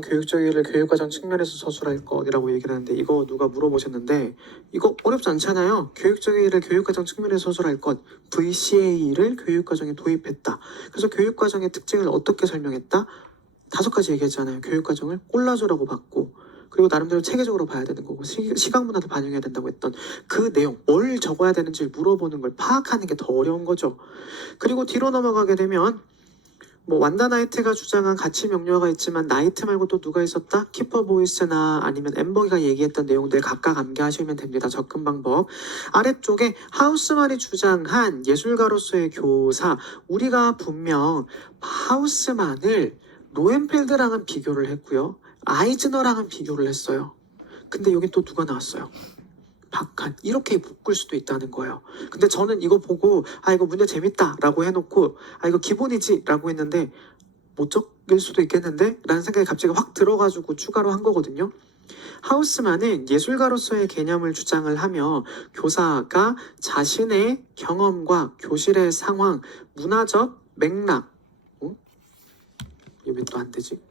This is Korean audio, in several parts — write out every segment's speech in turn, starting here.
교육적이를 교육과정 측면에서 서술할 것이라고 얘기를 하는데 이거 누가 물어보셨는데 이거 어렵지 않잖아요. 교육적이를 교육과정 측면에서 서술할 것 VCA를 교육과정에 도입했다. 그래서 교육과정의 특징을 어떻게 설명했다? 5가지 얘기했잖아요. 교육과정을 꼴라조라고 봤고 그리고 나름대로 체계적으로 봐야 되는 거고 시각문화도 반영해야 된다고 했던 그 내용 뭘 적어야 되는지 물어보는 걸 파악하는 게 더 어려운 거죠. 그리고 뒤로 넘어가게 되면 완다 나이트가 주장한 가치 명료화가 있지만 나이트 말고 또 누가 있었다? 키퍼 보이스나 아니면 엠버기가 얘기했던 내용들 각각 암기하시면 됩니다. 접근 방법. 아래쪽에 하우스만이 주장한 예술가로서의 교사. 우리가 분명 하우스만을 노엔펠드랑은 비교를 했고요. 아이즈너랑은 비교를 했어요. 근데 여기 또 누가 나왔어요? 박한. 이렇게 묶을 수도 있다는 거예요. 근데 저는 이거 보고 이거 문제 재밌다 라고 해놓고 이거 기본이지 라고 했는데 못 적일 수도 있겠는데 라는 생각이 갑자기 확 들어가지고 추가로 한 거거든요. 하우스만은 예술가로서의 개념을 주장을 하며 교사가 자신의 경험과 교실의 상황, 문화적 맥락 이게 왜 또 안 되지?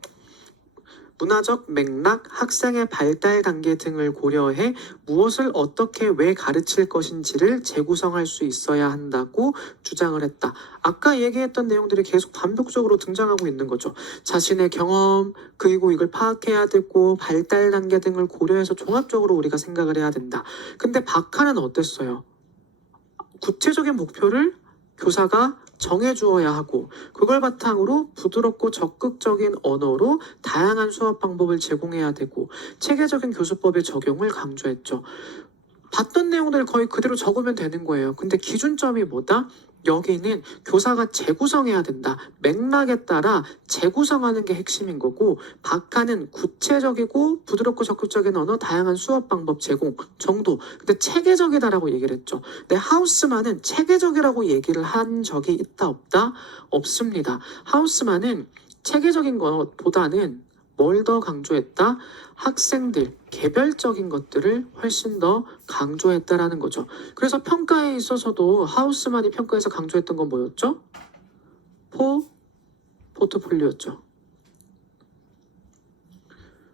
문화적 맥락, 학생의 발달 단계 등을 고려해 무엇을 어떻게 왜 가르칠 것인지를 재구성할 수 있어야 한다고 주장을 했다. 아까 얘기했던 내용들이 계속 반복적으로 등장하고 있는 거죠. 자신의 경험, 그리고 이걸 파악해야 되고 발달 단계 등을 고려해서 종합적으로 우리가 생각을 해야 된다. 근데 박하는 어땠어요? 구체적인 목표를 교사가 정해주어야 하고 그걸 바탕으로 부드럽고 적극적인 언어로 다양한 수업 방법을 제공해야 되고 체계적인 교수법의 적용을 강조했죠. 봤던 내용들 거의 그대로 적으면 되는 거예요. 근데 기준점이 뭐다? 여기는 교사가 재구성해야 된다. 맥락에 따라 재구성하는 게 핵심인 거고 박하는 구체적이고 부드럽고 적극적인 언어, 다양한 수업 방법 제공 정도. 근데 체계적이다라고 얘기를 했죠. 근데 하우스만은 체계적이라고 얘기를 한 적이 있다 없다? 없습니다. 하우스만은 체계적인 것보다는 뭘 더 강조했다? 학생들 개별적인 것들을 훨씬 더 강조했다라는 거죠. 그래서 평가에 있어서도 하우스만이 평가에서 강조했던 건 뭐였죠? 포트폴리오였죠.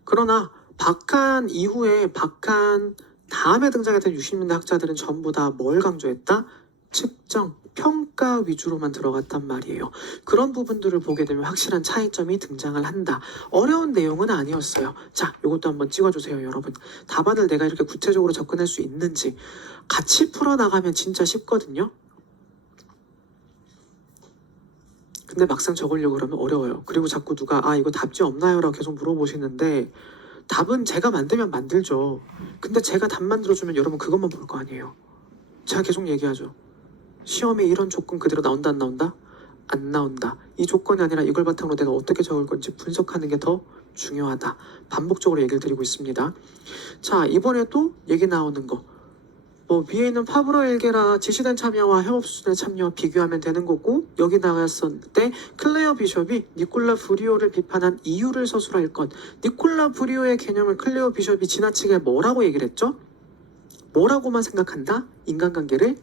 그러나 박한 이후에 박한 다음에 등장했던 60년대 학자들은 전부 다 뭘 강조했다? 측정, 평가 위주로만 들어갔단 말이에요. 그런 부분들을 보게 되면 확실한 차이점이 등장을 한다. 어려운 내용은 아니었어요. 자, 이것도 한번 찍어주세요, 여러분. 답안을 내가 이렇게 구체적으로 접근할 수 있는지 같이 풀어나가면 진짜 쉽거든요. 근데 막상 적으려고 그러면 어려워요. 그리고 자꾸 누가 이거 답지 없나요? 라고 계속 물어보시는데 답은 제가 만들면 만들죠. 근데 제가 답 만들어주면 여러분 그것만 볼 거 아니에요. 제가 계속 얘기하죠. 시험에 이런 조건 그대로 나온다 안 나온다? 안 나온다. 이 조건이 아니라 이걸 바탕으로 내가 어떻게 적을 건지 분석하는 게 더 중요하다. 반복적으로 얘기를 드리고 있습니다. 자, 이번에 또 얘기 나오는 거. 위에 있는 파브로 엘게라 지시된 참여와 협업 수준의 참여와 비교하면 되는 거고 여기 나왔을 때 클레어 비숍이 니콜라 브리오를 비판한 이유를 서술할 것. 니콜라 브리오의 개념을 클레어 비숍이 지나치게 뭐라고 얘기를 했죠? 뭐라고만 생각한다? 인간관계를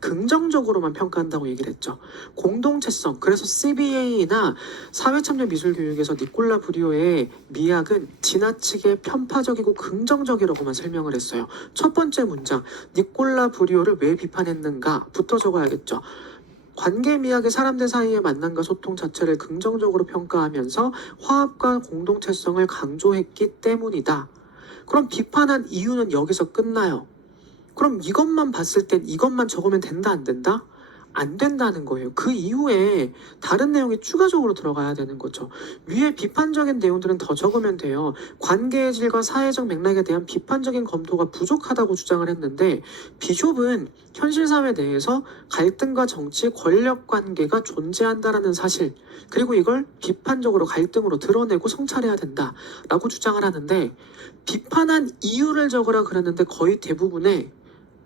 긍정적으로만 평가한다고 얘기를 했죠. 공동체성, 그래서 CBA나 사회참여미술교육에서 니콜라 브리오의 미학은 지나치게 편파적이고 긍정적이라고만 설명을 했어요. 첫 번째 문장, 니콜라 브리오를 왜 비판했는가 부터 적어야겠죠. 관계 미학의 사람들 사이의 만남과 소통 자체를 긍정적으로 평가하면서 화합과 공동체성을 강조했기 때문이다. 그럼 비판한 이유는 여기서 끝나요. 그럼 이것만 봤을 땐 이것만 적으면 된다 안 된다? 안 된다는 거예요. 그 이후에 다른 내용이 추가적으로 들어가야 되는 거죠. 위에 비판적인 내용들은 더 적으면 돼요. 관계의 질과 사회적 맥락에 대한 비판적인 검토가 부족하다고 주장을 했는데 비숍은 현실 사회 내에서 갈등과 정치, 권력 관계가 존재한다라는 사실 그리고 이걸 비판적으로 갈등으로 드러내고 성찰해야 된다라고 주장을 하는데 비판한 이유를 적으라 그랬는데 거의 대부분의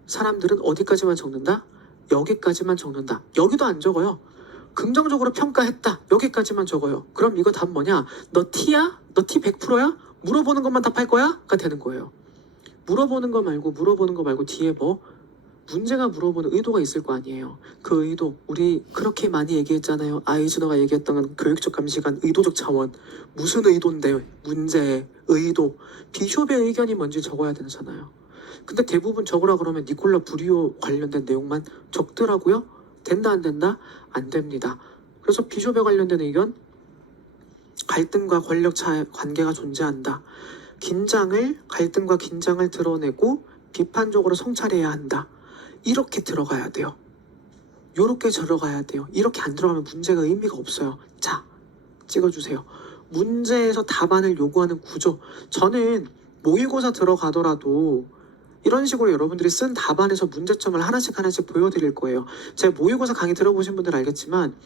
사람들은 어디까지만 적는다? 여기까지만 적는다. 여기도 안 적어요. 긍정적으로 평가했다. 여기까지만 적어요. 그럼 이거 답 뭐냐? 너 T야? 너 T 100%야? 물어보는 것만 답할 거야? 가 되는 거예요. 물어보는 거 말고 뒤에 문제가 물어보는 의도가 있을 거 아니에요. 그 의도, 우리 그렇게 많이 얘기했잖아요. 아이즈너가 얘기했던 교육적 감시관 의도적 차원. 무슨 의도인데, 문제의 의도. 비숍의 의견이 뭔지 적어야 되잖아요. 근데 대부분 적으라 그러면 니콜라 부리오 관련된 내용만 적더라고요. 된다 안 된다? 안 됩니다. 그래서 비숍에 관련된 의견, 갈등과 권력 차 관계가 존재한다. 갈등과 긴장을 드러내고 비판적으로 성찰해야 한다. 이렇게 들어가야 돼요. 요렇게 들어가야 돼요. 이렇게 안 들어가면 문제가 의미가 없어요. 자, 찍어주세요. 문제에서 답안을 요구하는 구조. 저는 모의고사 들어가더라도 이런 식으로 여러분들이 쓴 답안에서 문제점을 하나씩 보여드릴 거예요. 제가 모의고사 강의 들어보신 분들 알겠지만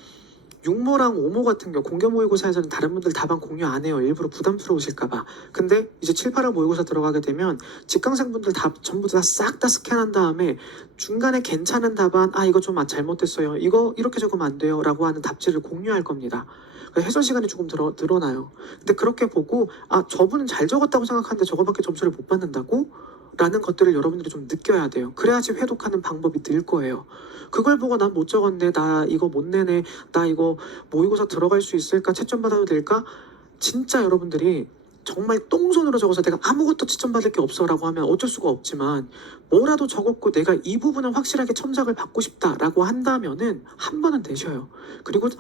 육모랑 오모 같은 경우 공개 모의고사에서는 다른 분들 답안 공유 안 해요. 일부러 부담스러우실까봐. 근데 이제 7, 8월 모의고사 들어가게 되면 직강생분들 답 전부 다 싹 다 스캔한 다음에 중간에 괜찮은 답안, 이거 좀 잘못됐어요. 이거 이렇게 적으면 안 돼요. 라고 하는 답지를 공유할 겁니다. 해설 시간이 조금 늘어나요. 근데 그렇게 보고 저분은 잘 적었다고 생각하는데 저거밖에 점수를 못 받는다고? 라는 것들을 여러분들이 좀 느껴야 돼요. 그래야지 회독하는 방법이 늘 거예요. 그걸 보고 난 못 적었네, 나 이거 못 내네, 나 이거 모의고사 들어갈 수 있을까, 채점 받아도 될까? 진짜 여러분들이 정말 똥손으로 적어서 내가 아무것도 채점 받을 게 없어 라고 하면 어쩔 수가 없지만 뭐라도 적었고 내가 이 부분은 확실하게 첨삭을 받고 싶다 라고 한다면은 한 번은 내셔요. 그리고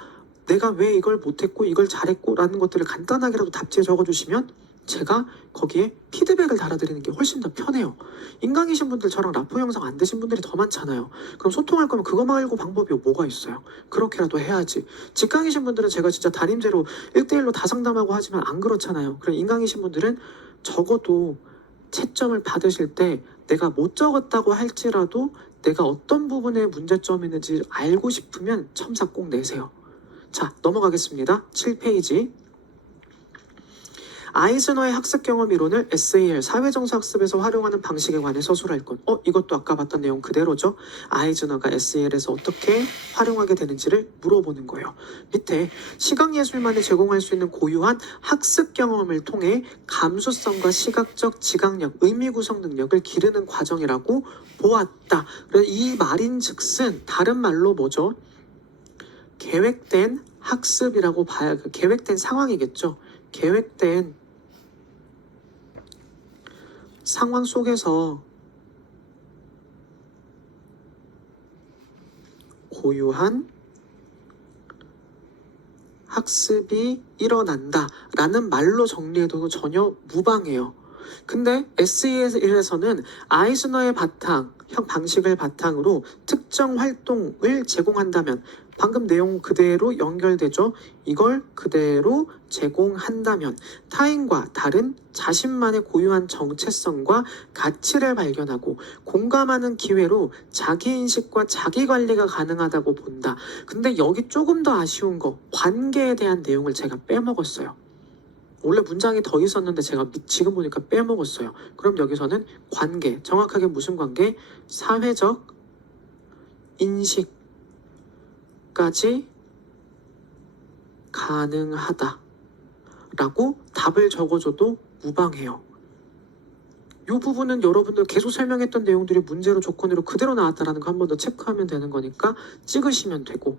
내가 왜 이걸 못했고 이걸 잘했고 라는 것들을 간단하게라도 답지에 적어주시면 제가 거기에 피드백을 달아드리는 게 훨씬 더 편해요. 인강이신 분들 저랑 라포 영상 안 되신 분들이 더 많잖아요. 그럼 소통할 거면 그거 말고 방법이 뭐가 있어요? 그렇게라도 해야지. 직강이신 분들은 제가 진짜 담임제로 1대1로 다 상담하고 하지만 안 그렇잖아요. 그럼 인강이신 분들은 적어도 채점을 받으실 때 내가 못 적었다고 할지라도 내가 어떤 부분에 문제점이 있는지 알고 싶으면 첨삭 꼭 내세요. 자, 넘어가겠습니다. 7페이지. 아이즈너의 학습 경험 이론을 SAL 사회정서 학습에서 활용하는 방식에 관해 서술할 것. 이것도 아까 봤던 내용 그대로죠. 아이즈너가 SAL에서 어떻게 활용하게 되는지를 물어보는 거예요. 밑에 시각예술만이 제공할 수 있는 고유한 학습 경험을 통해 감수성과 시각적 지각력, 의미 구성 능력을 기르는 과정이라고 보았다. 이 말인즉슨 다른 말로 뭐죠? 계획된 학습이라고 봐야, 계획된 상황이겠죠. 계획된 상황 속에서 고유한 학습이 일어난다 라는 말로 정리해도 전혀 무방해요. 근데 SEL에서는 아이즈너의 방식을 바탕으로 특정 활동을 제공한다면 방금 내용 그대로 연결되죠. 이걸 그대로 제공한다면 타인과 다른 자신만의 고유한 정체성과 가치를 발견하고 공감하는 기회로 자기인식과 자기관리가 가능하다고 본다. 근데 여기 조금 더 아쉬운 거, 관계에 대한 내용을 제가 빼먹었어요. 원래 문장이 더 있었는데 제가 지금 보니까 빼먹었어요. 그럼 여기서는 관계, 정확하게 무슨 관계? 사회적 인식까지 가능하다 라고 답을 적어줘도 무방해요. 이 부분은 여러분들 계속 설명했던 내용들이 문제로 조건으로 그대로 나왔다는 거 한 번 더 체크하면 되는 거니까 찍으시면 되고,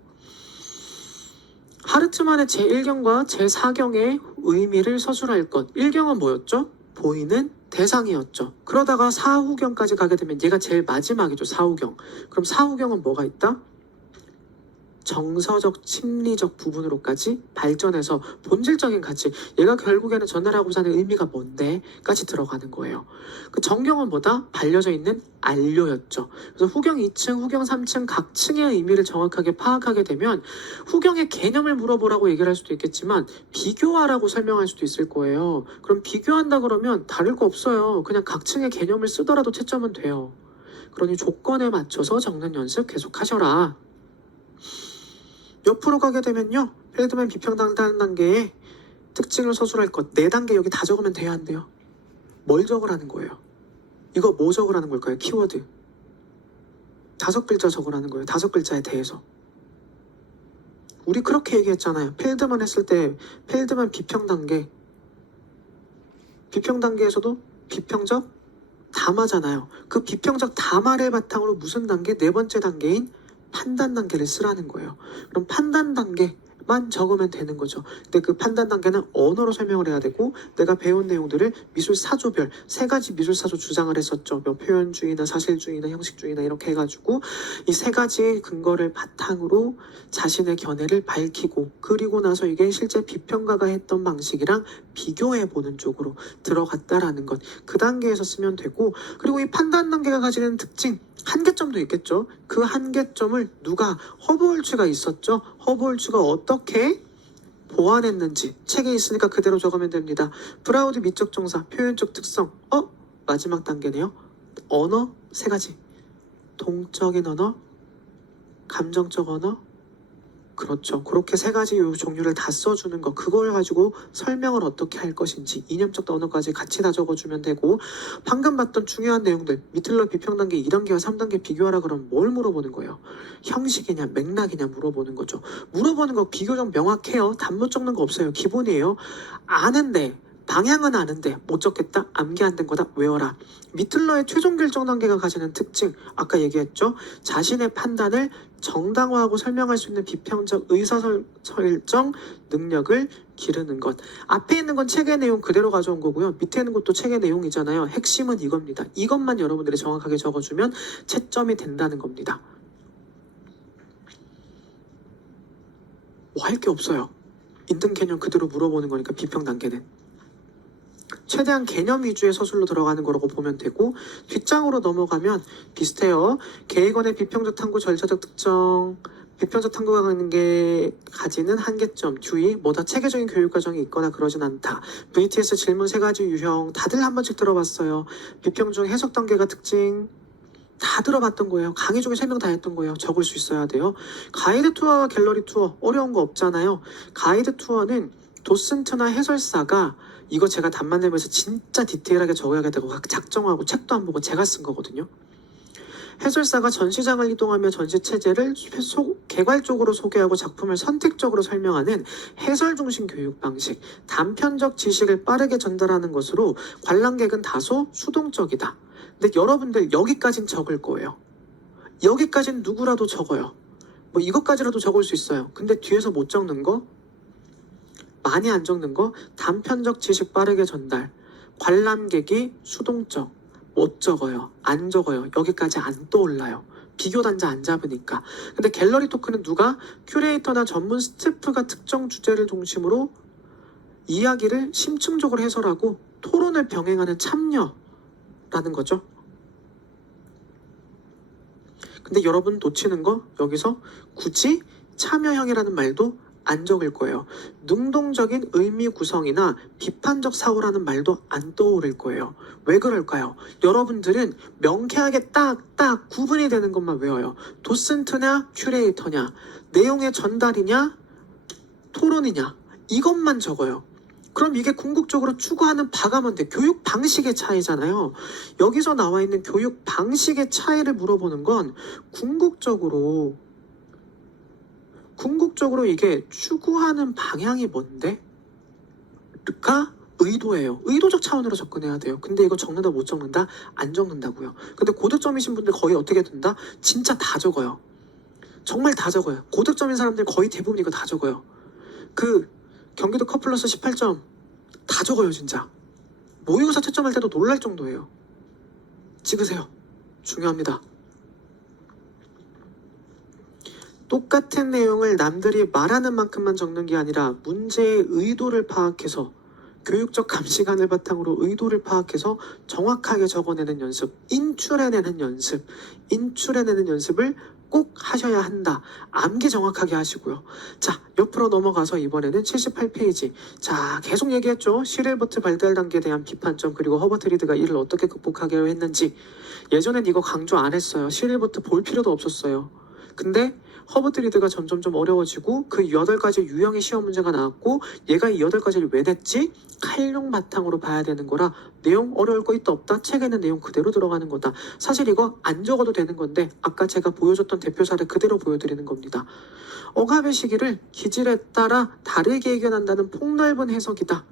하르트만의 제1경과 제4경의 의미를 서술할 것. 1경은 뭐였죠? 보이는 대상이었죠. 그러다가 4후경까지 가게 되면 얘가 제일 마지막이죠. 4후경. 그럼 4후경은 뭐가 있다? 정서적, 심리적 부분으로까지 발전해서 본질적인 가치, 얘가 결국에는 전달하고 사는 의미가 뭔데? 까지 들어가는 거예요. 그 정경은 뭐다? 발려져 있는 안료였죠. 그래서 후경 2층, 후경 3층 각 층의 의미를 정확하게 파악하게 되면 후경의 개념을 물어보라고 얘기를 할 수도 있겠지만 비교하라고 설명할 수도 있을 거예요. 그럼 비교한다 그러면 다를 거 없어요. 그냥 각 층의 개념을 쓰더라도 채점은 돼요. 그러니 조건에 맞춰서 적는 연습 계속하셔라. 옆으로 가게 되면요, 펠드맨 비평당 단계의 특징을 서술할 것 4단계 여기 다 적으면 돼야 한대요. 뭘 적으라는 거예요? 이거 뭐 적으라는 걸까요? 키워드 5글자 적으라는 거예요. 5글자에 대해서. 우리 그렇게 얘기했잖아요. 펠드만 했을 때 펠드만 비평 단계에서도 비평적 담화잖아요. 그 비평적 담화를 바탕으로 무슨 단계? 네 번째 단계인 판단 단계를 쓰라는 거예요. 그럼 판단 단계만 적으면 되는 거죠. 근데 그 판단 단계는 언어로 설명을 해야 되고 내가 배운 내용들을 미술 사조별 세 가지 미술 사조 주장을 했었죠. 뭐 표현주의나 사실주의나 형식주의나 이렇게 해가지고 이 세 가지의 근거를 바탕으로 자신의 견해를 밝히고 그리고 나서 이게 실제 비평가가 했던 방식이랑 비교해 보는 쪽으로 들어갔다라는 것. 그 단계에서 쓰면 되고 그리고 이 판단 단계가 가지는 특징 한계점도 있겠죠. 그 한계점을 누가 허브홀츠가 있었죠. 허브홀츠가 어떻게 보완했는지 책에 있으니까 그대로 적으면 됩니다. 브라우드 미적 정사, 표현적 특성. 마지막 단계네요. 언어 세 가지. 동적인 언어, 감정적 언어. 그렇죠. 그렇게 세 가지 요 종류를 다 써주는 거. 그걸 가지고 설명을 어떻게 할 것인지 이념적 언어까지 같이 다 적어주면 되고 방금 봤던 중요한 내용들 미틀러 비평 단계 2단계와 3단계 비교하라 그러면 뭘 물어보는 거예요? 형식이냐 맥락이냐 물어보는 거죠. 물어보는 거 비교적 명확해요. 단못 적는 거 없어요. 기본이에요. 아는데 방향은 아는데 못 적겠다? 암기 안 된 거다? 외워라. 미틀러의 최종 결정 단계가 가지는 특징 아까 얘기했죠. 자신의 판단을 정당화하고 설명할 수 있는 비평적 의사설정 능력을 기르는 것. 앞에 있는 건 책의 내용 그대로 가져온 거고요. 밑에 있는 것도 책의 내용이잖아요. 핵심은 이겁니다. 이것만 여러분들이 정확하게 적어주면 채점이 된다는 겁니다. 뭐 할 게 없어요. 인등 개념 그대로 물어보는 거니까 비평 단계는. 최대한 개념 위주의 서술로 들어가는 거라고 보면 되고 뒷장으로 넘어가면 비슷해요. 계획원의 비평적 탐구 절차적 특정 비평적 탐구가 가는 게 가지는 한계점, 주의, 뭐다 체계적인 교육 과정이 있거나 그러진 않다. VTS 질문 세 가지 유형 다들 한 번씩 들어봤어요. 비평 중 해석 단계가 특징 다 들어봤던 거예요. 강의 중에 설명 다 했던 거예요. 적을 수 있어야 돼요. 가이드 투어와 갤러리 투어 어려운 거 없잖아요. 가이드 투어는 도슨트나 해설사가 이거 제가 답만 내면서 진짜 디테일하게 적어야겠다고 작정하고 책도 안 보고 제가 쓴 거거든요. 해설사가 전시장을 이동하며 전시 체제를 개괄적으로 소개하고 작품을 선택적으로 설명하는 해설 중심 교육 방식, 단편적 지식을 빠르게 전달하는 것으로 관람객은 다소 수동적이다. 근데 여러분들 여기까진 적을 거예요. 여기까진 누구라도 적어요. 뭐 이것까지라도 적을 수 있어요. 근데 뒤에서 못 적는 거 많이 안 적는 거 단편적 지식 빠르게 전달 관람객이 수동적 못 적어요. 안 적어요. 여기까지 안 떠올라요. 비교 단자 안 잡으니까. 근데 갤러리 토크는 누가 큐레이터나 전문 스태프가 특정 주제를 중심으로 이야기를 심층적으로 해설하고 토론을 병행하는 참여라는 거죠. 근데 여러분 놓치는 거 여기서 굳이 참여형이라는 말도 안 적을 거예요. 능동적인 의미 구성이나 비판적 사고라는 말도 안 떠오를 거예요. 왜 그럴까요? 여러분들은 명쾌하게 딱딱 구분이 되는 것만 외워요. 도슨트냐 큐레이터냐 내용의 전달이냐 토론이냐 이것만 적어요. 그럼 이게 궁극적으로 추구하는 바가 뭔데? 교육 방식의 차이잖아요. 여기서 나와 있는 교육 방식의 차이를 물어보는 건 궁극적으로 이게 추구하는 방향이 뭔데? 가 의도예요. 의도적 차원으로 접근해야 돼요. 근데 이거 적는다 못 적는다? 안 적는다고요. 근데 고득점이신 분들 거의 어떻게 된다? 진짜 다 적어요. 정말 다 적어요. 고득점인 사람들 거의 대부분 이거 다 적어요. 그 경기도 컵플러스 18점 다 적어요 진짜. 모의고사 채점할 때도 놀랄 정도예요. 찍으세요. 중요합니다. 똑같은 내용을 남들이 말하는 만큼만 적는 게 아니라 문제의 의도를 파악해서 교육적 감시관을 바탕으로 의도를 파악해서 정확하게 적어내는 연습, 인출해내는 연습을 꼭 하셔야 한다. 암기 정확하게 하시고요. 자, 옆으로 넘어가서 이번에는 78페이지. 자, 계속 얘기했죠. 시릴버트 발달 단계에 대한 비판점 그리고 허버트 리드가 이를 어떻게 극복하기로 했는지. 예전엔 이거 강조 안 했어요. 시릴버트 볼 필요도 없었어요. 근데 허버트 리드가 점점점 어려워지고 그 8가지 유형의 시험 문제가 나왔고 얘가 이 8가지를 왜 냈지? 칼용 바탕으로 봐야 되는 거라 내용 어려울 거 있다 없다? 책에 있는 내용 그대로 들어가는 거다. 사실 이거 안 적어도 되는 건데 아까 제가 보여줬던 대표 사례 그대로 보여드리는 겁니다. 억압의 시기를 기질에 따라 다르게 이겨난다는 폭넓은 해석이다.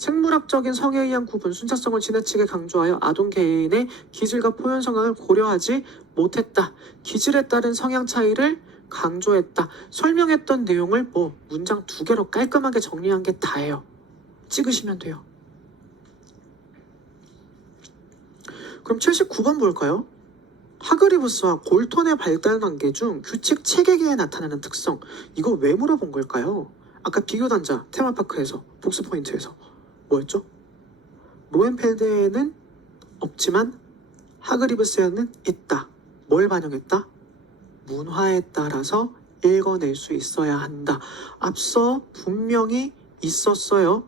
생물학적인 성에 의한 구분, 순차성을 지나치게 강조하여 아동 개인의 기질과 표현 성향을 고려하지 못했다. 기질에 따른 성향 차이를 강조했다. 설명했던 내용을 뭐 문장 2개로 깔끔하게 정리한 게 다예요. 찍으시면 돼요. 그럼 79번 볼까요? 하그리브스와 골톤의 발달 단계 중 규칙 체계계에 나타나는 특성. 이거 왜 물어본 걸까요? 아까 비교 단자 테마파크에서 복수 포인트에서 뭐였죠? 로엔펠드에는 없지만 하그리브스에는 있다. 뭘 반영했다? 문화에 따라서 읽어낼 수 있어야 한다. 앞서 분명히 있었어요.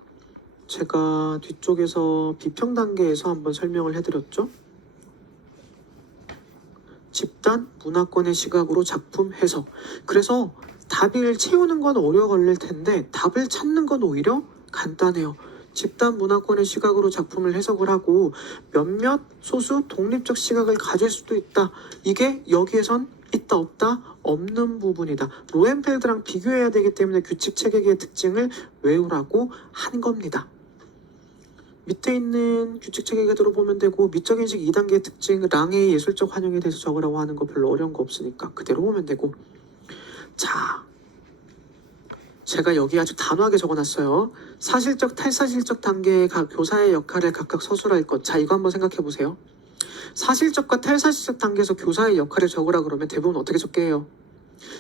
제가 뒤쪽에서 비평 단계에서 한번 설명을 해드렸죠. 집단 문화권의 시각으로 작품 해석. 그래서 답을 채우는 건 오래 걸릴 텐데 답을 찾는 건 오히려 간단해요. 집단 문화권의 시각으로 작품을 해석을 하고 몇몇 소수 독립적 시각을 가질 수도 있다. 이게 여기에선 있다 없다 없는 부분이다. 로엔펠드랑 비교해야 되기 때문에 규칙 체계의 특징을 외우라고 한 겁니다. 밑에 있는 규칙 체계가 들어보면 되고 미적 인식 2단계의 특징 랑의 예술적 환영에 대해서 적으라고 하는 거 별로 어려운 거 없으니까 그대로 보면 되고. 자, 제가 여기 아주 단호하게 적어놨어요. 사실적 탈사실적 단계의 각 교사의 역할을 각각 서술할 것. 자, 이거 한번 생각해 보세요. 사실적과 탈사실적 단계에서 교사의 역할을 적으라 그러면 대부분 어떻게 적게 해요?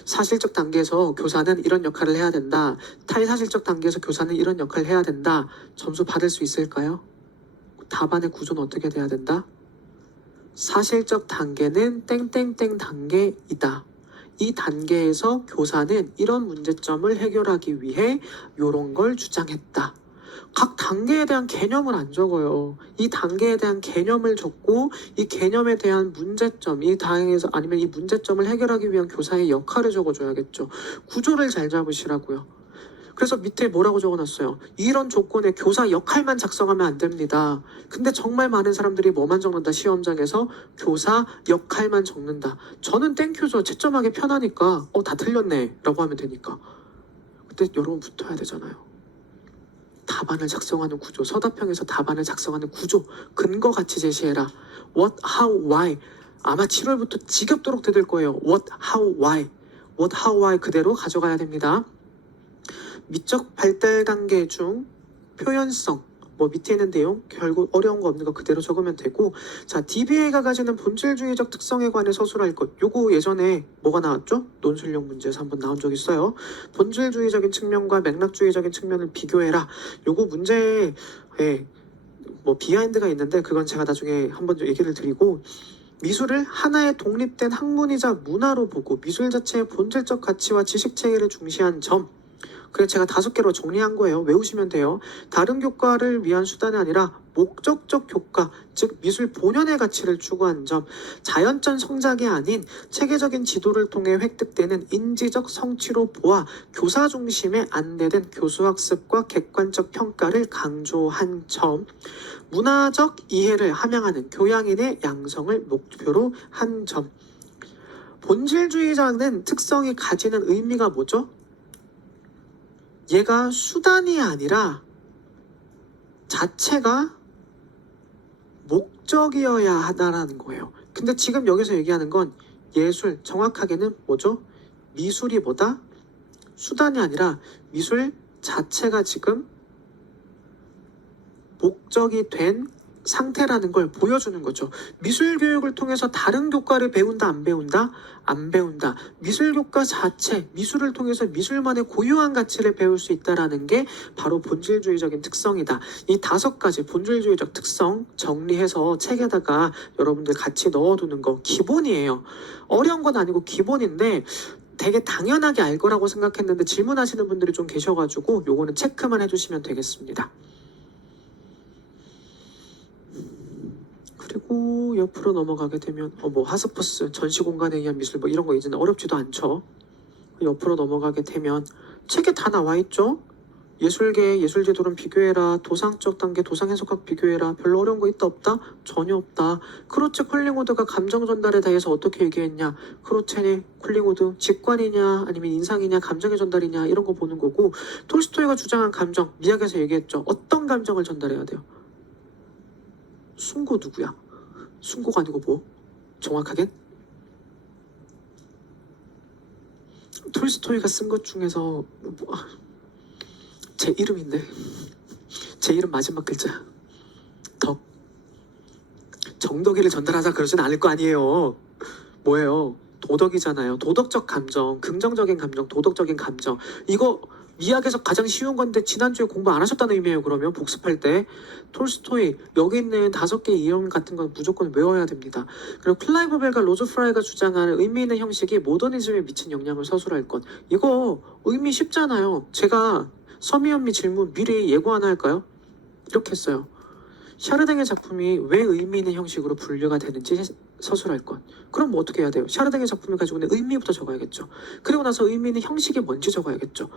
사실적 단계에서 교사는 이런 역할을 해야 된다. 탈사실적 단계에서 교사는 이런 역할을 해야 된다. 점수 받을 수 있을까요? 답안의 구조는 어떻게 돼야 된다? 사실적 단계는 땡땡땡 단계이다. 이 단계에서 교사는 이런 문제점을 해결하기 위해 이런 걸 주장했다. 각 단계에 대한 개념을 안 적어요. 이 단계에 대한 개념을 적고 이 개념에 대한 문제점, 이 단계에서 아니면 이 문제점을 해결하기 위한 교사의 역할을 적어줘야겠죠. 구조를 잘 잡으시라고요. 그래서 밑에 뭐라고 적어놨어요? 이런 조건에 교사 역할만 작성하면 안 됩니다. 근데 정말 많은 사람들이 뭐만 적는다? 시험장에서 교사 역할만 적는다. 저는 땡큐죠. 채점하기 편하니까 다 틀렸네 라고 하면 되니까. 그때 여러분 붙어야 되잖아요. 답안을 작성하는 구조, 서답형에서 답안을 작성하는 구조, 근거 같이 제시해라. What, how, why. 아마 7월부터 지겹도록 되들 거예요. What, how, why. What, how, why 그대로 가져가야 됩니다. 미적 발달 단계 중 표현성, 뭐 밑에 있는 내용 결국 어려운 거 없는 거 그대로 적으면 되고. 자, DBA가 가지는 본질주의적 특성에 관해 서술할 것. 요거 예전에 뭐가 나왔죠? 논술형 문제에서 한번 나온 적 있어요. 본질주의적인 측면과 맥락주의적인 측면을 비교해라. 요거 문제에 뭐 비하인드가 있는데 그건 제가 나중에 한번 얘기를 드리고. 미술을 하나의 독립된 학문이자 문화로 보고 미술 자체의 본질적 가치와 지식체계를 중시한 점. 그래서 제가 5개로 정리한 거예요. 외우시면 돼요. 다른 교과를 위한 수단이 아니라 목적적 교과, 즉 미술 본연의 가치를 추구한 점, 자연적 성작이 아닌 체계적인 지도를 통해 획득되는 인지적 성취로 보아 교사 중심에 안내된 교수학습과 객관적 평가를 강조한 점, 문화적 이해를 함양하는 교양인의 양성을 목표로 한 점. 본질주의자는 특성이 가지는 의미가 뭐죠? 얘가 수단이 아니라 자체가 목적이어야 하다라는 거예요. 근데 지금 여기서 얘기하는 건 예술, 정확하게는 뭐죠? 미술이 뭐다? 수단이 아니라 미술 자체가 지금 목적이 된 상태라는 걸 보여주는 거죠. 미술 교육을 통해서 다른 교과를 배운다, 안 배운다? 안 배운다. 미술 교과 자체, 미술을 통해서 미술만의 고유한 가치를 배울 수 있다라는 게 바로 본질주의적인 특성이다. 이 5가지 본질주의적 특성 정리해서 책에다가 여러분들 같이 넣어두는 거 기본이에요. 어려운 건 아니고 기본인데 되게 당연하게 알 거라고 생각했는데 질문하시는 분들이 좀 계셔가지고 요거는 체크만 해주시면 되겠습니다. 그리고 옆으로 넘어가게 되면 뭐 하스퍼스, 전시공간에 의한 미술 뭐 이런 거 이제는 어렵지도 않죠. 옆으로 넘어가게 되면 책에 다 나와 있죠. 예술계, 예술제도론 비교해라. 도상적 단계, 도상 해석학 비교해라. 별로 어려운 거 있다 없다? 전혀 없다. 크로체 콜링우드가 감정 전달에 대해서 어떻게 얘기했냐? 크로체 콜링우드 직관이냐 아니면 인상이냐 감정의 전달이냐 이런 거 보는 거고, 톨스토이가 주장한 감정 미학에서 얘기했죠. 어떤 감정을 전달해야 돼요? 순고 누구야? 순고가 아니고 뭐? 정확하게? 톨스토이가 쓴 것 중에서 제 이름인데 제 이름 마지막 글자 덕. 정덕이를 전달하자 그러진 않을 거 아니에요. 뭐예요? 도덕이잖아요. 도덕적 감정, 긍정적인 감정, 도덕적인 감정. 이거 미학에서 가장 쉬운 건데 지난주에 공부 안 하셨다는 의미예요. 그러면 복습할 때 톨스토이 여기 있는 5개 이론 같은 건 무조건 외워야 됩니다. 그리고 클라이브 벨과 로즈 프라이가 주장하는 의미 있는 형식이 모더니즘에 미친 영향을 서술할 것. 이거 의미 쉽잖아요. 제가 서미현미 질문 미리 예고 하나 할까요? 이렇게 했어요. 샤르댕의 작품이 왜 의미 있는 형식으로 분류가 되는지 서술할 것. 그럼 뭐 어떻게 해야 돼요? 샤르댕의 작품이 가지고 있는 의미부터 적어야겠죠. 그리고 나서 의미 있는 형식이 뭔지 적어야겠죠.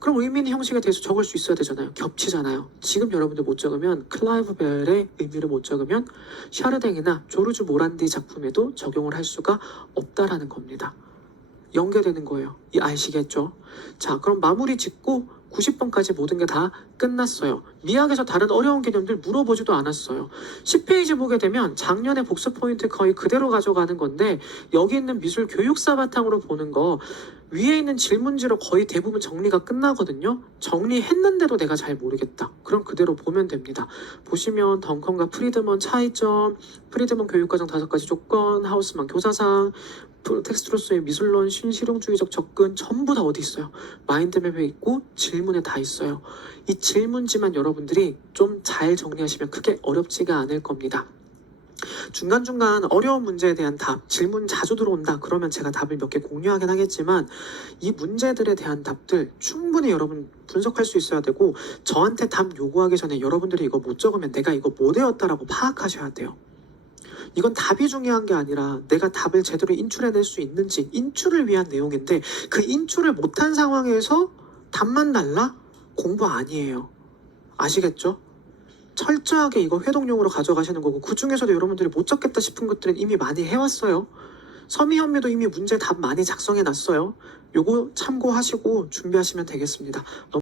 그럼 의미 있는 형식에 대해서 적을 수 있어야 되잖아요. 겹치잖아요. 지금 여러분들 못 적으면 클라이브 벨의 의미를 못 적으면 샤르댕이나 조르주 모란디 작품에도 적용을 할 수가 없다라는 겁니다. 연계되는 거예요. 아시겠죠? 자, 그럼 마무리 짓고 90번까지 모든 게 다 끝났어요. 미학에서 다른 어려운 개념들 물어보지도 않았어요. 10페이지 보게 되면 작년에 복습 포인트 거의 그대로 가져가는 건데, 여기 있는 미술 교육사 바탕으로 보는 거 위에 있는 질문지로 거의 대부분 정리가 끝나거든요. 정리했는데도 내가 잘 모르겠다. 그럼 그대로 보면 됩니다. 보시면 덩컨과 프리드먼 차이점, 프리드먼 교육과정 5가지 조건, 하우스만 교사상, 텍스트로서의 미술론, 신실용주의적 접근 전부 다 어디 있어요? 마인드맵에 있고 질문에 다 있어요. 이 질문지만 여러분들이 좀 잘 정리하시면 크게 어렵지가 않을 겁니다. 중간중간 어려운 문제에 대한 답, 질문 자주 들어온다 그러면 제가 답을 몇 개 공유하긴 하겠지만, 이 문제들에 대한 답들 충분히 여러분 분석할 수 있어야 되고, 저한테 답 요구하기 전에 여러분들이 이거 못 적으면 내가 이거 못 외웠다라고 파악하셔야 돼요. 이건 답이 중요한 게 아니라 내가 답을 제대로 인출해낼 수 있는지, 인출을 위한 내용인데 그 인출을 못한 상황에서 답만 달라? 공부 아니에요. 아시겠죠? 철저하게 이거 회동용으로 가져가시는 거고, 그 중에서도 여러분들이 못 적겠다 싶은 것들은 이미 많이 해왔어요. 서미현미도 이미 문제 답 많이 작성해 놨어요. 요거 참고하시고 준비하시면 되겠습니다.